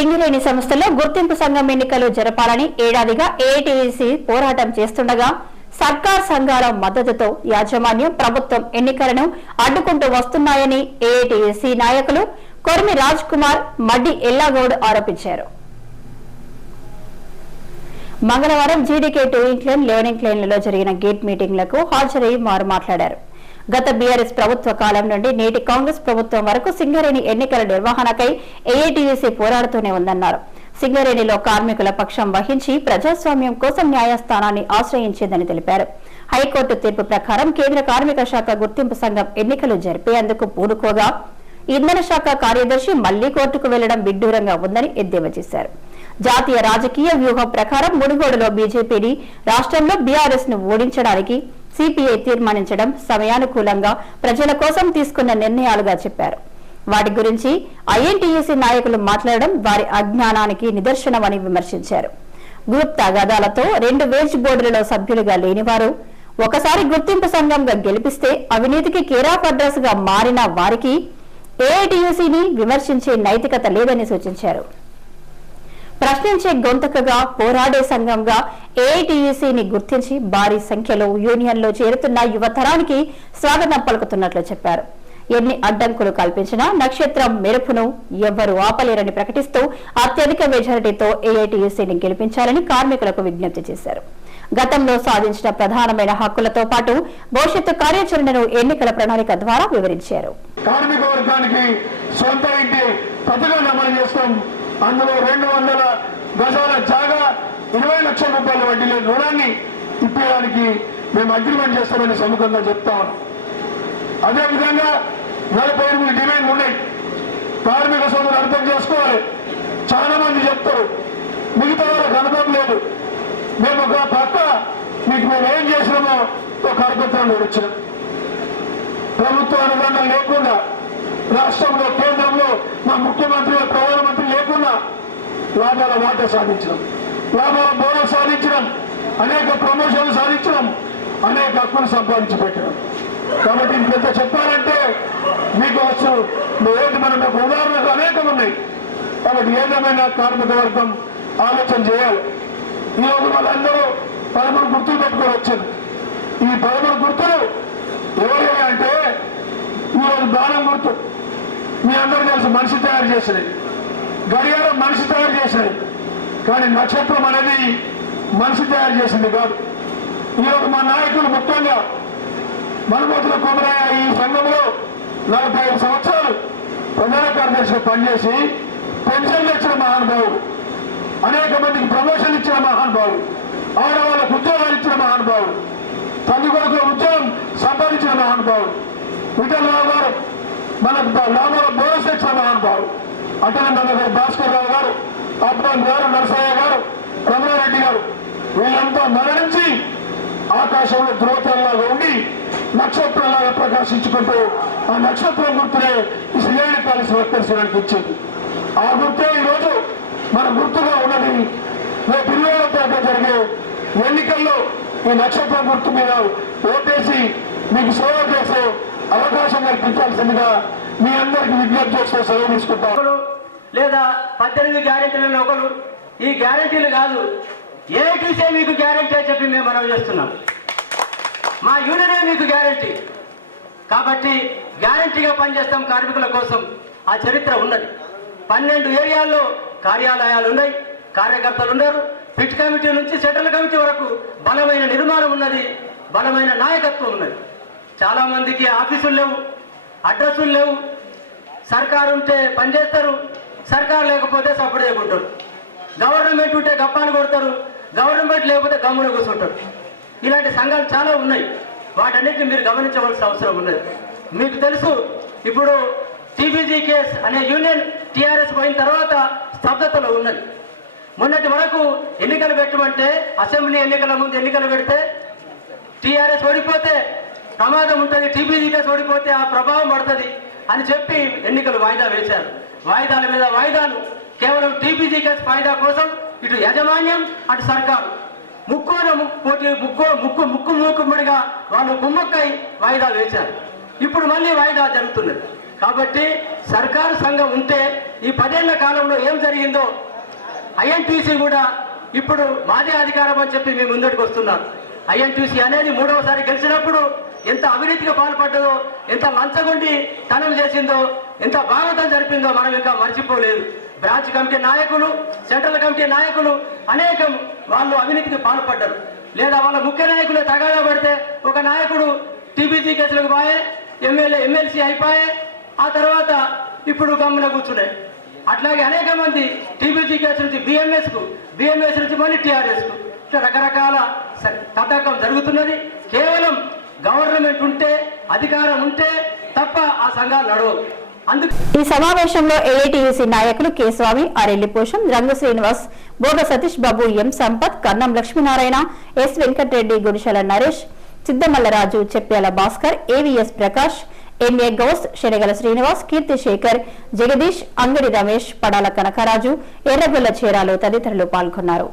సింగరేణి సంస్థలో గుర్తింపు సంఘం ఎన్నికలు జరపాలని ఏడాదిగా ఏటీసీ పోరాటం చేస్తుండగా సర్కార్ సంఘాల మద్దతుతో యాజమాన్యం ప్రభుత్వం ఎన్నికలను అడ్డుకుంటూ వస్తున్నాయని ఏఐటీసీ నాయకులు కొరిమి రాజ్ కుమార్ మడ్డి ఎల్లాగౌడ్ ఆరోపించారు. మంగళవారం జీడీకే టూ ఇంక్లైన్ లెవెన్ ఇంక్లైన్లలో జరిగిన గేట్ మీటింగ్లకు హాజరై వారు మాట్లాడారు. గత బీఆర్ఎస్ ప్రభుత్వ కాలం నుండి నేటి కాంగ్రెస్ ప్రభుత్వం వరకు సింగరేణి ఎన్నికల నిర్వహణకై ఏఐటీయూసీ పోరాడుతూనే ఉందన్నారు. సింగరేణిలో కార్మికుల పక్షం వహించి ప్రజాస్వామ్యం కోసం న్యాయస్థానాన్ని ఆశ్రయించిందని తెలిపారు. హైకోర్టు తీర్పు ప్రకారం కేంద్ర కార్మిక శాఖ గుర్తింపు సంఘం ఎన్నికలు జరిపేందుకు పూనుకోగా ఇంధన శాఖ కార్యదర్శి మళ్ళీ కోర్టుకు వెళ్ళడం విడ్డూరంగా ఉందని ఎద్దేవా చేశారు. జాతీయ రాజకీయ వ్యూహం ప్రకారం మునుగోడులో బీజేపీని రాష్ట్రంలో బీఆర్ఎస్ను ఓడించడానికి సిపిఐ తీర్మానించడం సమయానుకూలంగా ప్రజల కోసం తీసుకున్న నిర్ణయాలుగా చెప్పారు. వాటి గురించి ఐఎన్టీయూసీ నాయకులు మాట్లాడడం వారి అజ్ఞానానికి నిదర్శనమని విమర్శించారు. గ్రూప్ తగాదాలతో రెండు వేజ్ బోర్డులలో సభ్యులుగా లేనివారు ఒకసారి గుర్తింపు సంఘంగా గెలిపిస్తే అవినీతికి కేరాఫ్ అడ్రస్గా మారిన వారికి ఏఐటీయూసీని విమర్శించే నైతికత లేదని సూచించారు. ప్రశ్నించే గొంతకగా పోరాడే సంఘంగా ఏఐటీయూసీని గుర్తించి భారీ సంఖ్యలో యూనియన్లో చేరుతున్న యువతరానికి స్వాగతం పలుకుతున్నట్లు చెప్పారు. ఎన్ని అడ్డంకులు కల్పించినా నక్షత్రం మెరుపును ఎవ్వరూ ఆపలేరని ప్రకటిస్తూ అత్యధిక మెజారిటీతో ఏఐటీయూసీని గెలిపించాలని కార్మికులకు విజ్ఞప్తి చేశారు. గతంలో సాధించిన ప్రధానమైన హక్కులతో పాటు భవిష్యత్తు కార్యాచరణను ఎన్నికల ప్రణాళిక ద్వారా వివరించారు. కార్మిక వర్గానికి సొంత ఇంటి పథకాన్ని అమలు చేస్తాం. అందులో రెండు వందల గజాల జాగా ఇరవై లక్షల రూపాయల వడ్డీ లేని రుణాన్ని ఇప్పేయడానికి మేము అగ్రిమెంట్ చేస్తామని సముఖంగా చెప్తా ఉన్నాం. అదేవిధంగా నలభై ఎనిమిది డిమాండ్లు ఉన్నాయి. కార్మిక సోదరులు అర్థం చేసుకోవాలి. చాలా మంది చెప్తారు మిగతా వాళ్ళకి అనుభవం లేదు. మేము ఒక పక్క మీకు మేము ఏం చేసినామో ఒక కరపత్రం వచ్చినాం. ప్రభుత్వ అనుబంధం లేకుండా రాష్ట్రంలో కేంద్రంలో మా ముఖ్యమంత్రి ప్రధానమంత్రి లేకుండా లాభాల వాటా సాధించడం లాభాల బోనస్ సాధించడం అనేక ప్రమోషన్లు సాధించడం అనేక హక్కులు సంపాదించి పెట్టడం కాబట్టి ఇంత చెప్పాలంటే మీకు వచ్చు ఏంటి మన ఉదాహరణకు అనేకం ఉన్నాయి. కాబట్టి ఏదేమైనా కార్మిక వర్గం ఆలోచన చేయాలి? ఈరోజు వాళ్ళందరూ పదమూడు గుర్తులు పెట్టుకొని వచ్చింది ఈ పదమూడు గుర్తులు ఎవరైనా అంటే ఈరోజు బాణం గుర్తు. మీ అందరూ కలిసి మనిషి తయారు చేసినది గడియారం మనిషి తయారు చేసినది కానీ నక్షత్రం అనేది మనిషి తయారు చేసింది కాదు. ఈరోజు మా నాయకులు ముఖ్యంగా మనుమతుల కుమరయ్య ఈ సంఘంలో నలభై ఐదు సంవత్సరాలు ప్రధాన కార్యదర్శిగా పనిచేసి పెన్షన్లు ఇచ్చిన మహానుభావుడు అనేక మందికి ప్రమోషన్ ఇచ్చిన మహానుభావుడు ఆడవాళ్ళకు ఉద్యోగాలు ఇచ్చిన మహానుభావుడు తల్లి కొడుకు ఉద్యోగం సంపాదించిన మహానుభావుడు. విఠలరావు గారు మనకు లాభాల బోనస్ ఇచ్చిన మహానుభావుడు అటనే గారు భాస్కర్ రావు గారు అబ్బాయి గారు నరసయ్య గారు రమణారెడ్డి గారు వీళ్ళంతా మరణించి ఆకాశంలో ద్రోతంలాగా ఉండి నక్షత్రంలాగా ప్రకాశించుకుంటూ ఆ నక్షత్రం గుర్తునే ఈ శ్రీహరి కాలేజ్ వర్కర్స్ ఇచ్చింది ఆ గుర్తే ఈరోజు మన గుర్తుగా ఉన్నది. రేపు ఇరవై తేదీ జరిగే ఎన్నికల్లో ఈ నక్షత్రం గుర్తు మీద ఓటేసి మీకు సేవ చేసే అవకాశం కల్పించాల్సిందిగా మీ అందరికి విజ్ఞప్తి చేస్తూ సెలవు తీసుకుంటారు ఒకరు లేదా పద్దెనిమిది గ్యారెంటీలలో ఒకరు ఈ గ్యారెంటీలు కాదు ఏటీసే మీకు గ్యారెంటీ అని చెప్పి మేము మనం చేస్తున్నాం. మా యూనియనే మీకు గ్యారెంటీ. కాబట్టి గ్యారెంటీగా పనిచేస్తాం కార్మికుల కోసం. ఆ చరిత్ర ఉన్నది. పన్నెండు ఏరియాల్లో కార్యాలయాలు ఉన్నాయి కార్యకర్తలు ఉన్నారు. పిట్ కమిటీ నుంచి సెంట్రల్ కమిటీ వరకు బలమైన నిర్మాణం ఉన్నది బలమైన నాయకత్వం ఉన్నది. చాలా మందికి ఆఫీసులు లేవు అడ్రస్సులు లేవు. సర్కారు ఉంటే పనిచేస్తారు సర్కారు లేకపోతే సపోర్ట్ చేయకుంటారు. గవర్నమెంట్ ఉంటే గప్పాలు కొడతారు గవర్నమెంట్ లేకపోతే గమ్మున కూర్చుంటారు. ఇలాంటి సంఘాలు చాలా ఉన్నాయి. వాటన్నిటిని మీరు గమనించవలసిన అవసరం ఉన్నది. మీకు తెలుసు ఇప్పుడు టీబీజీ కేస్ అనే యూనియన్ టీఆర్ఎస్ పోయిన తర్వాత స్తబ్దతలో ఉన్నది. మొన్నటి వరకు ఎన్నికలు పెట్టమంటే అసెంబ్లీ ఎన్నికల ముందు ఎన్నికలు పెడితే టీఆర్ఎస్ ఓడిపోతే ప్రమాదం ఉంటుంది టీబీజీ కేసు ఓడిపోతే ఆ ప్రభావం పడుతుంది అని చెప్పి ఎన్నికలు వాయిదా వేశారు. వాయిదాల మీద వాయిదాలు. కేవలం టీబీజీ కేసు వాయిదా కోసం ఇటు యాజమాన్యం అటు సర్కారు. ముక్కున ముక్కు పోటీ ముక్కు ముక్కు ముక్కు మూకుమ్మడిగా వాళ్ళు కుమ్మక్కై వాయిదా వేశారు. ఇప్పుడు మళ్ళీ వాయిదా జరుగుతున్నది. కాబట్టి సర్కారు సంఘం ఉంటే ఈ పదేళ్ళ కాలంలో ఏం జరిగిందో ఐఎన్టీసీ కూడా ఇప్పుడు మాదే అధికారం అని చెప్పి మేము ముందటికి వస్తున్నారు ఐఎన్టీసీ అనేది మూడవసారి గెలిచినప్పుడు ఎంత అవినీతిగా పాల్పడ్డదో ఎంత లంచగొండి తనం చేసిందో ఎంత భాగవతం జరిపిందో మనం ఇంకా మర్చిపోలేదు. బ్రాంచ్ కమిటీ నాయకులు సెంట్రల్ కమిటీ నాయకులు అనేకం వాళ్ళు అవినీతికి పాల్పడ్డారు. లేదా వాళ్ళ ముఖ్య నాయకులే తగాదా పడితే ఒక నాయకుడు టీబీసీ కేసులకు పోయే ఎమ్మెల్యే ఎమ్మెల్సీ అయిపోయే ఆ తర్వాత ఇప్పుడు గమ్మున కూర్చున్నాయి అట్లాగే అనేక మంది టీబీజీ కేసు నుంచి బిఎంఎస్కు బిఎంఎస్ నుంచి మళ్ళీ టీఆర్ఎస్కు ఇట్లా రకరకాల స- జరుగుతున్నది. కేవలం గవర్నమెంట్ ఉంటే అధికారం ఉంటే తప్ప ఆ సంఘాలు నడవు ఈ సమావేశంలో ఏఐటీయూసీ నాయకులు K Swamy Arelli Posham Rangu Srinivas Boga Satish Babu M Sampath Kannam Lakshminarayana S Venkatareddy Gudishala Naresh Siddamallaraju Cheppela Bhaskar AVS Prakash MA Gous Shanagala Srinivas Keerthi Shekar Jagadish Angadi Ramesh Padala Kanakaraju ఎర్రగొల్ల చీరాలు తదితరులు పాల్గొన్నారు.